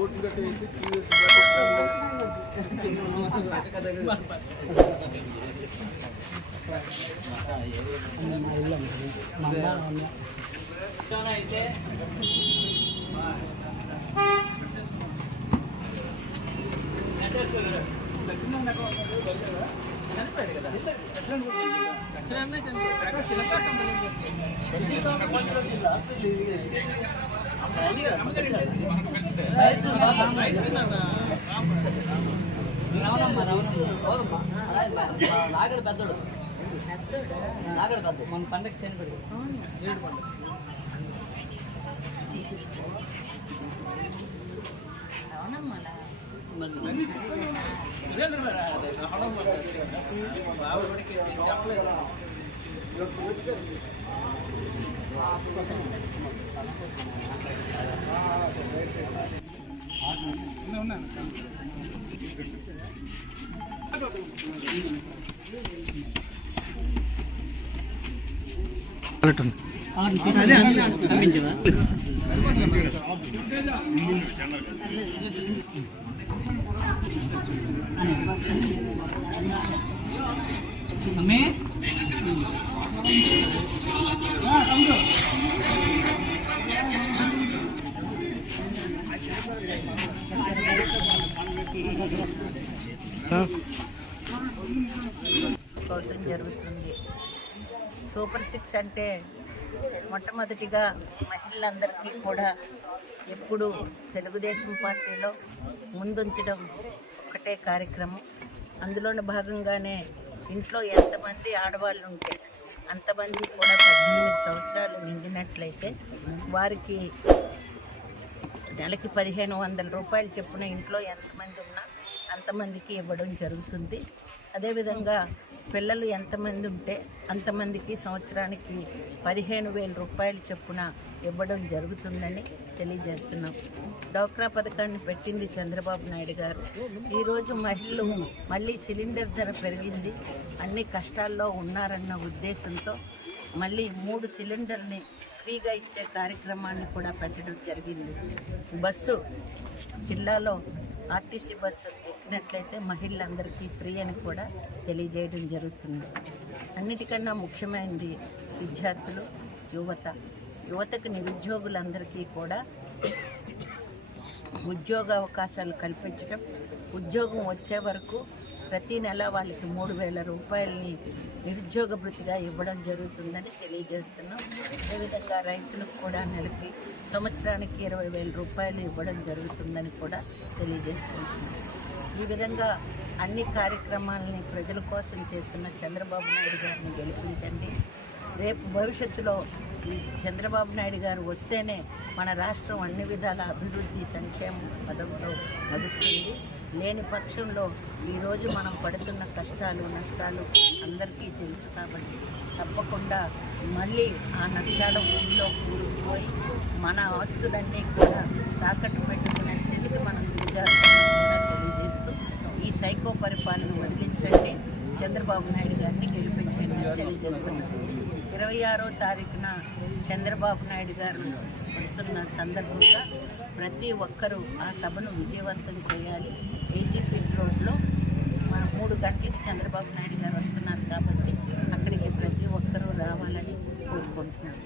ఓట్లు కట్టేసి అయితే నాగడు పెద్దోడు నాగడు పెద్ద మన పండగ చనిపడి ఏడు పండుగ జరుగుతుంది. సూపర్ 6 అంటే మొట్టమొదటిగా మహిళలందరికీ కూడా ఎప్పుడు తెలుగుదేశం పార్టీలో ముందుంచడం ఒకటే కార్యక్రమం. అందులోని భాగంగానే ఇంట్లో ఎంతమంది ఆడవాళ్ళు ఉంటే అంతమంది కూడా 18 సంవత్సరాలు నిండినట్లయితే వారికి నెలకి 1500 రూపాయలు చొప్పున ఇంట్లో ఎంతమంది ఉన్నా అంతమందికి ఇవ్వడం జరుగుతుంది. అదేవిధంగా పిల్లలు ఎంతమంది ఉంటే అంతమందికి సంవత్సరానికి 15,000 రూపాయలు చొప్పున ఇవ్వడం జరుగుతుందని తెలియజేస్తున్నాం. డోక్రా పథకాన్ని పెట్టింది చంద్రబాబు నాయుడు గారు. ఈరోజు మహిళలు మళ్ళీ సిలిండర్ ధర పెరిగింది, అన్ని కష్టాల్లో ఉన్నారన్న ఉద్దేశంతో మళ్ళీ 3 సిలిండర్ని ఫ్రీగా ఇచ్చే కార్యక్రమాన్ని కూడా పెట్టడం జరిగింది. బస్సు జిల్లాలో ఆర్టీసీ బస్సు ఎక్కినట్లయితే మహిళలందరికీ ఫ్రీ అని కూడా తెలియజేయడం జరుగుతుంది. అన్నిటికన్నా ముఖ్యమైనది విద్యార్థులు, యువతకు నిరుద్యోగులందరికీ కూడా ఉద్యోగ అవకాశాలు కల్పించడం, ఉద్యోగం వచ్చే వరకు ప్రతి నెల వాళ్ళకి 3,000 రూపాయలని నిరుద్యోగ భృతిగా ఇవ్వడం జరుగుతుందని తెలియజేస్తున్నాం. అదేవిధంగా రైతులకు కూడా నెలకి సంవత్సరానికి 20,000 రూపాయలు ఇవ్వడం జరుగుతుందని కూడా తెలియజేసుకుంటున్నాం. ఈ విధంగా అన్ని కార్యక్రమాలని ప్రజల కోసం చేస్తున్న చంద్రబాబు నాయుడు గారిని గెలిపించండి. రేపు భవిష్యత్తులో ఈ చంద్రబాబు నాయుడు గారు వస్తేనే మన రాష్ట్రం అన్ని విధాల అభివృద్ధి సంక్షేమ పదంలో నడుస్తుంది. లేని పక్షంలో ఈరోజు మనం పడుతున్న కష్టాలు నష్టాలు అందరికీ తెలుసు. కాబట్టి తప్పకుండా మళ్ళీ ఆ నష్టాల ఊళ్ళో కూరుకుపోయి మన ఆస్తులన్నీ కూడా తాకట్టు పెట్టుకునే స్థితికి మనం దిగజారుతున్నామని తెలియజేస్తూ ఈ సైకో పరిపాలన వదిలించండి, చంద్రబాబు నాయుడు గారిని గెలిపించండి అని తెలియజేస్తున్నాను. 26వ తారీఖున చంద్రబాబు నాయుడు గారు వస్తున్న సందర్భంగా ప్రతి ఒక్కరూ ఆ సభను విజయవంతం చేయాలి. 80 ఫీట్ రోడ్లో మన 3 గంటలకి చంద్రబాబు నాయుడు గారు వస్తున్నారు కాబట్టి అక్కడికి ప్రతి ఒక్కరూ రావాలని కోరుకుంటున్నాను.